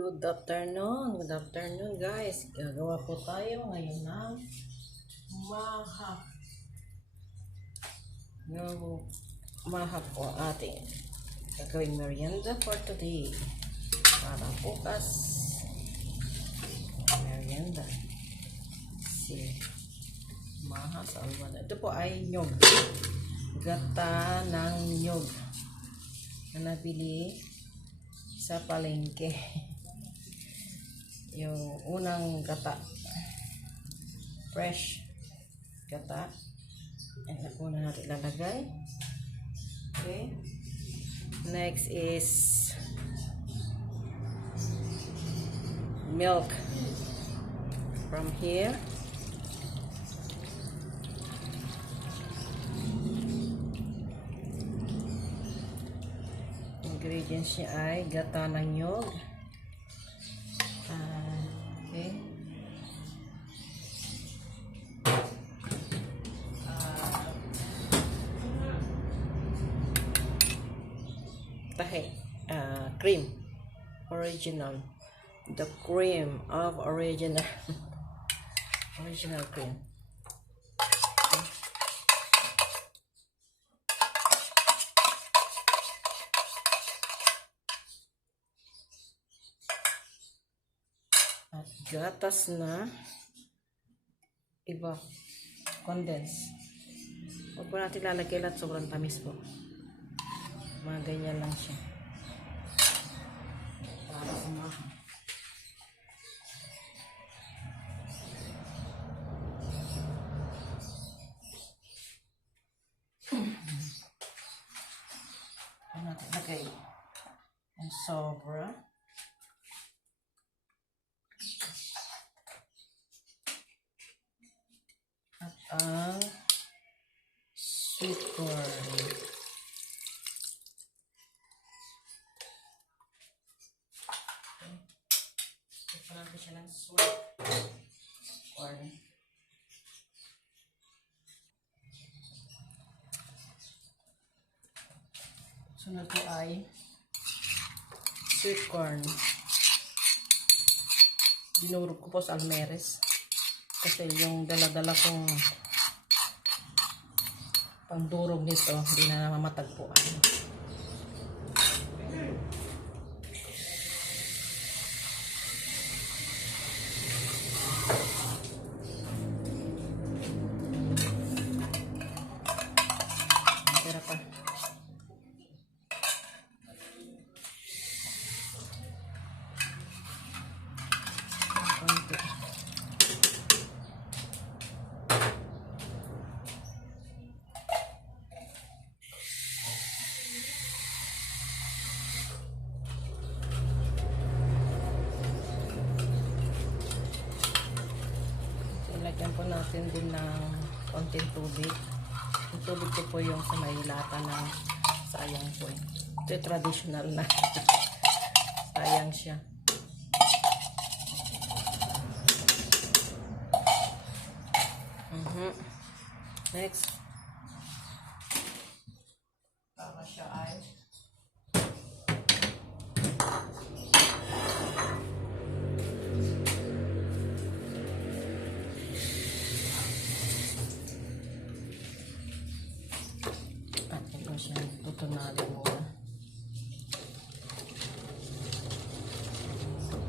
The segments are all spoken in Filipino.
Good afternoon guys. Gagawa po tayo ngayon ng mahap. Yung mahap po ating gagawing merienda for today. Para bukas merienda. Si mahap sa alwan. Ito po ay nyog. Gata ng nyog na nabili sa palengke. Yung unang gata, fresh gata, ay una natin lalagay. Okay, next is milk from here. Ingredients niya ay gata ng nyog. Okay. Cream. Original. The cream of original. Original cream. Okay. At gatas na iba, condense. Huwag po natin lalagay lahat, sobrang tamis po. Mga ganyan lang siya para umaha. Ano natin lagay ang sobra. At ang sweet corn. Ito natin siya ng sweet corn. Sunod po ay sweet corn. Dinurog ko po sa almeres. Kasi yung dala-dala kong pangdurog nito, hindi na namamatagpuan. Tira pa. Konti. Lagyan po natin din ng konting tubig. Yung tubig ko po yung sa may lata ng sayang po. Ito yung traditional na. Sayang siya. Next. Para siya ay tutunalin muna.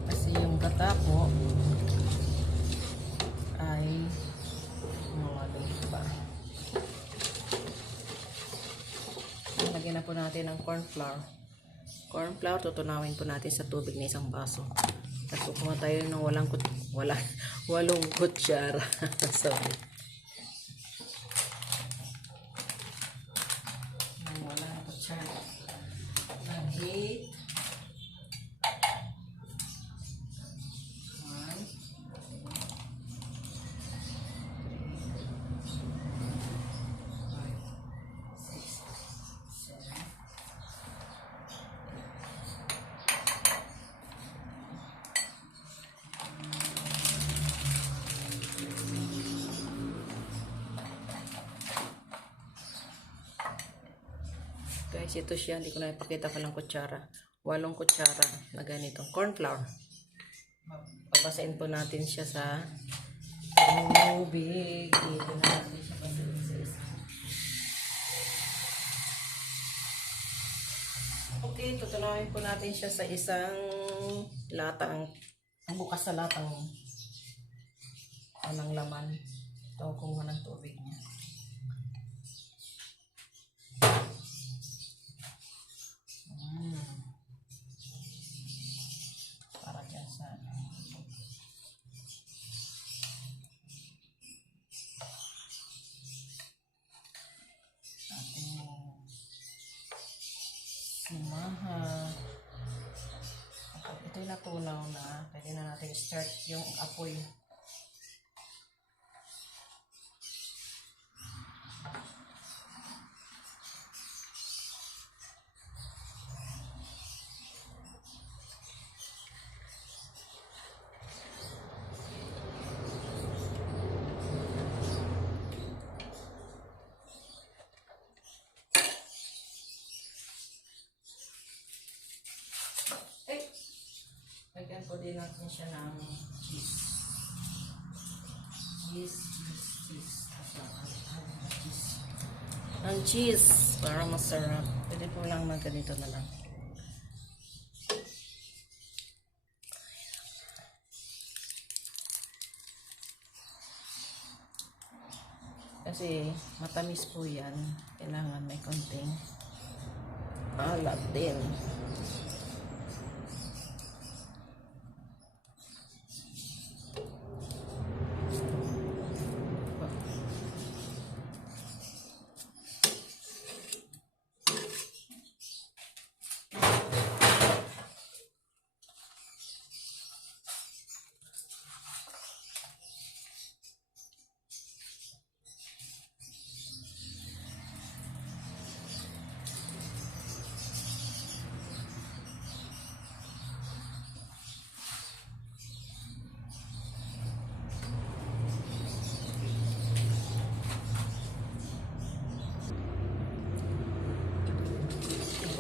Kasi yung gata po ay mawaling pa. Lagyan na po natin ng corn flour. Corn flour, tutunawin po natin sa tubig na isang baso. Tapos kukuha tayo ng walong kutsara. Sorry. Heat. 1, 5, 6, 7. Guys, ito siya. Hindi ko na ipakita ko ng kutsara. 8 kutsara na ganitong corn flour. Babasain po natin siya sa tubig. Dito na natin siya basahin sa isa. Okay, tutunawin po natin siya sa isang latang, bukas sa latang anong laman. Ito kung anong tubig niya. Para dyan sa ating simaha. Ito'y natunaw na. Pwede na natin start yung apoy. Lagyan po din natin siya ng cheese. Cheese. Ang cheese para masarap. Pwede po lang ganito na lang. Kasi matamis po yan. Kailangan may konting alat din.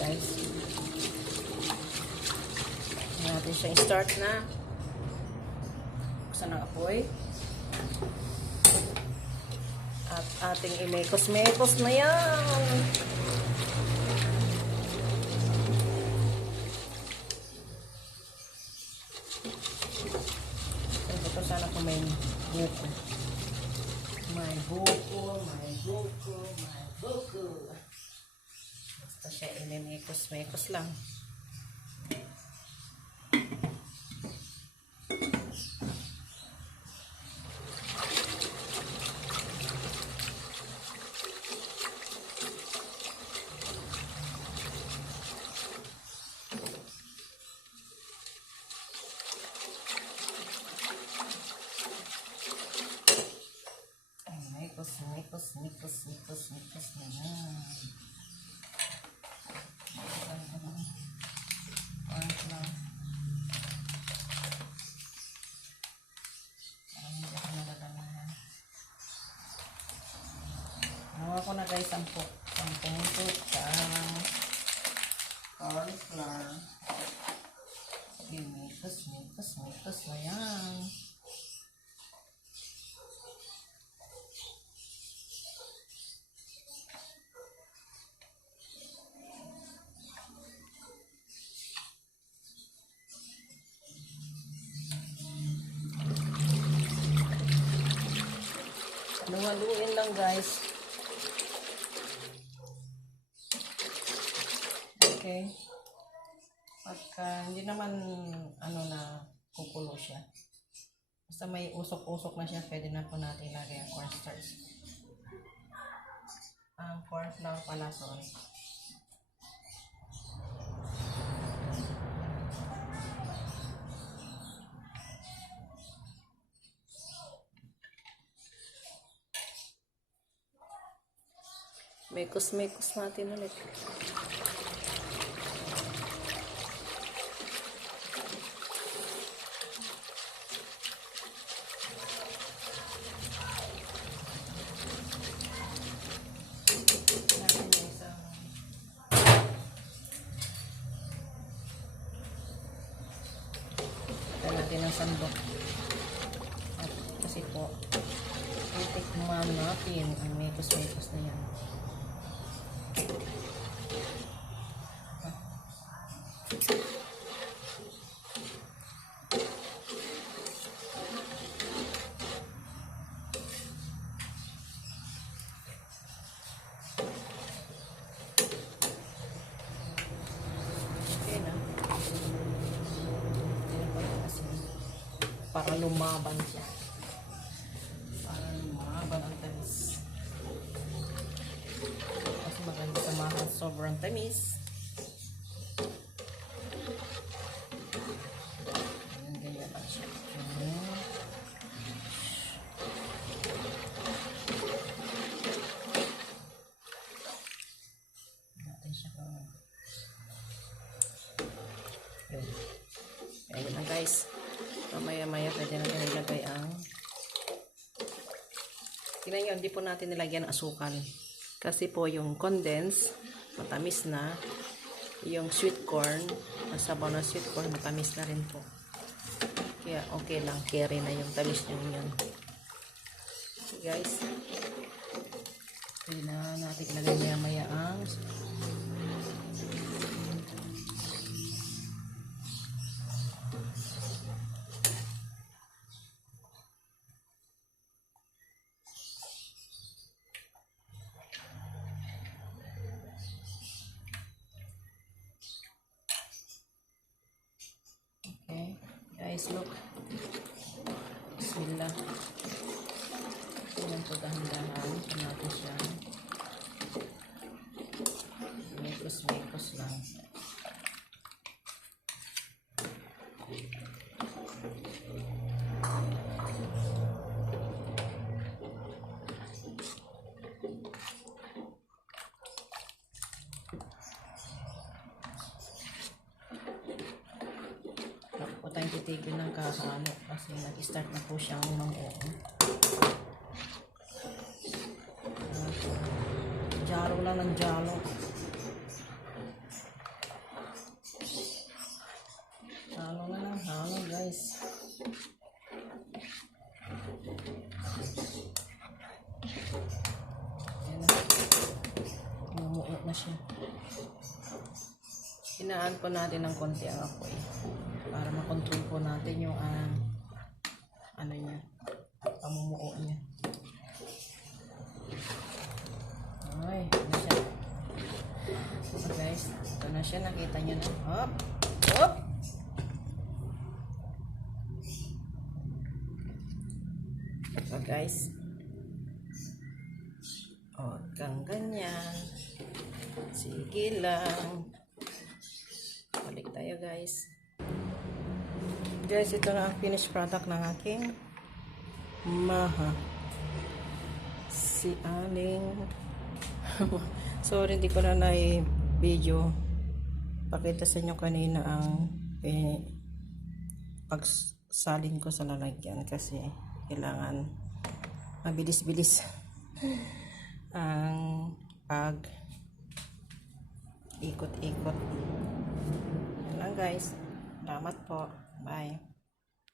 Guys, natin siya start na. Buksan ang apoy at ating imekos-mekos na yan. Ito sana kung may buko. May buko. Basta siya inimekos-mekos lang. Mikos na yan. Nawa ko na guys 10 sa corn flour. Mikos na yan. Haluin lang guys. Okay. Pagka hindi naman na kukulo siya. Basta may usok-usok na siya, pwede na po natin ilagay ang cornstarch. Ang corn flour pala, sorry. Mekos natin ulit. Lagyan natin ng sandok. At kasi po, titikman natin ang mekos-mekos na yan. Para lumaban siya. Para lumaban ang tamis. Mas maganda samahan sobrang tamis. Ayan, ganyan lang siya. Natin siya pa. Yun. Ayan na guys. Mamaya-maya pwede natin ilagay ang tingnan nyo, hindi po natin nilagyan ng asukal kasi po yung condense matamis na, yung sweet corn, ang sabaw na sweet corn matamis na rin po, kaya okay lang, carry na yung tamis nyo yun. Okay guys, pwede na natin ilagay maya-maya ang guys, look. Bismillah. Tingnan po dahan-dahan. Ito natin siya. Mekos-mekos lang. Tayong titigil ng kakano kasi nag-start na po siyang manguo. Jaro lang ng jalo. Halo na ng halo guys. Ayan na. Mumuot na siya. Hinaan po natin ng konti ang apoy para makontrol po natin yung ano niya, pamumuo niya. Ay, ano siya. So guys, ito na siya, nakita niyo na. Hop! Hop! So guys, hanggang ganyan. Sige lang. Balik tayo guys. Guys, ito na ang finished product ng aking maha. Si Aling sorry, hindi ko na na-video. Pakita sa inyo kanina ang pagsalin ko sa lalagyan kasi kailangan mabilis-bilis ang pag ikot-ikot. Yan lang guys. Salamat po. Bye.